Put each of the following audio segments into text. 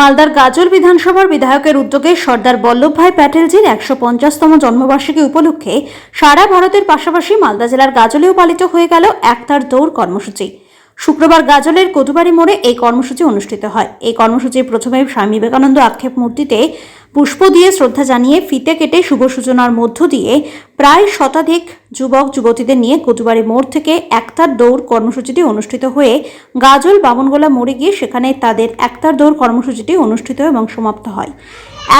মালদার গাজল বিধানসভার বিধায়কের উদ্যোগে সর্দার বল্লভভাই প্যাটেলজির 150তম জন্মবার্ষিকী উপলক্ষে সারা ভারতের পাশাপাশি মালদা জেলার গাজলেও পালিত হয়ে গেল একতার দৌড় কর্মসূচি। শুক্রবার গাজলের কদুবাড়ি মোড়ে এই কর্মসূচি অনুষ্ঠিত হয়। এই কর্মসূচির প্রথমে স্বামী বিবেকানন্দ আক্ষেপ মূর্তিতে পুষ্প দিয়ে শ্রদ্ধা জানিয়ে ফিতে কেটে শুভ সূচনার মধ্য দিয়ে প্রায় শতাধিক যুবক যুবতীদের নিয়ে কদুবাড়ি মোড় থেকে একতার দৌড় কর্মসূচিটি অনুষ্ঠিত হয়ে গাজল বামনগোলা মোড়ে গিয়ে সেখানে তাদের একতার দৌড় কর্মসূচিটি অনুষ্ঠিত এবং সমাপ্ত হয়।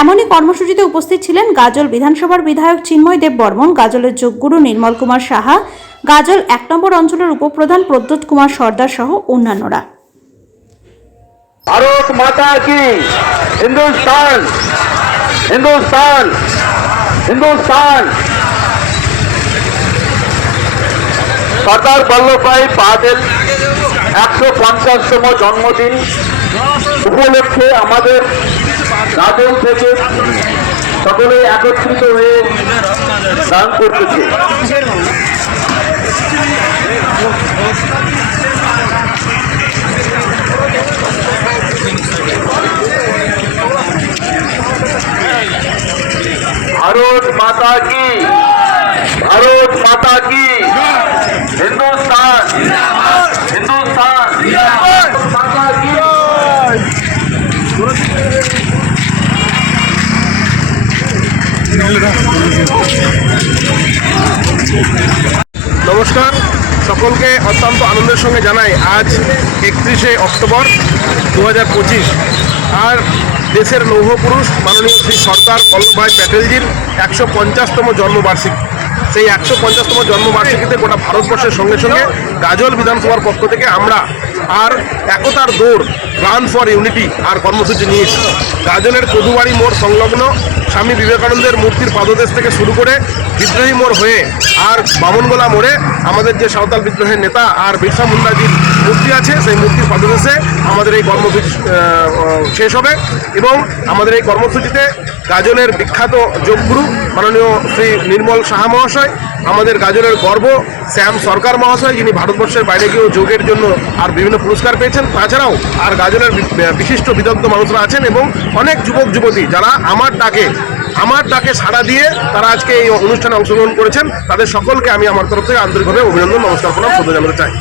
এমনই কর্মসূচিতে উপস্থিত ছিলেন গাজল বিধানসভার বিধায়ক চিন্ময় দেব বর্মন, গাজলের যোগগুরু নির্মল কুমার সাহা, গাজল 1 নম্বর অঞ্চলের উপপ্রধান প্রদ্যোৎ কুমার সর্দার সহ অন্যান্যরা। ভারত মাতা কি, হিন্দুস্তান হিন্দুস্তান হিন্দুস্তান। সর্দার বল্লভভাই প্যাটেল 150তম জন্মদিন উপলক্ষে আমাদের গাজল থেকে সকলে একত্রিত হয়ে গান করতেছে। ভারত মাতা কি, ভারত মাতা কি, হিন্দুস্তান হিন্দুস্তান মাতা কি। নমস্কার, সকলকে অত্যন্ত আনন্দের সঙ্গে জানাই আজ 31শে অক্টোবর 2025 আর দেশের লৌহপুরুষ মাননীয় শ্রী সর্দার বল্লভভাই প্যাটেলজির 150তম জন্মবার্ষিকী। সেই 150তম জন্মবার্ষিকীতে গোটা ভারতবর্ষের সঙ্গে সঙ্গে গাজল বিধানসভার পক্ষ থেকে আমরা আর একতার দৌড় রান ফর ইউনিটি আর কর্মসূচি নিয়েছি। গাজলের কদুবাড়ি মোড় সংলগ্ন স্বামী বিবেকানন্দের মূর্তির পাদদেশ থেকে শুরু করে বিদ্রোহী মোড় হয়ে আর বামনগোলা মোড়ে আমাদের যে সাঁওতাল বিদ্রোহের নেতা আর বিরসা মুন্ডাজির মূর্তি আছে, সেই মূর্তির পাদদেশে আমাদের এই কর্মসূচি শেষ হবে। এবং আমাদের এই কর্মসূচিতে গাজলের বিখ্যাত যোগগুরু মাননীয় শ্রী নির্মল সাহা মহাশয়, আমাদের গাজলের গর্ব শ্যাম সরকার মহাশয়, যিনি ভারতবর্ষের বাইরে গিয়েও যোগের জন্য আর বিভিন্ন পুরস্কার পেয়েছেন, তাছাড়াও আর গাজলের বিশিষ্ট বিদগ্ধ মানুষরা আছেন এবং অনেক যুবক যুবতী যারা আমার ডাকে সাড়া দিয়ে তারা আজকে এই অনুষ্ঠানে অংশগ্রহণ করেছেন। তাদের সকলকে আমি আমার তরফ থেকে আন্তরিকভাবে অভিনন্দন, নমস্কার, প্রণাম, শ্রদ্ধা জানাতে চাই।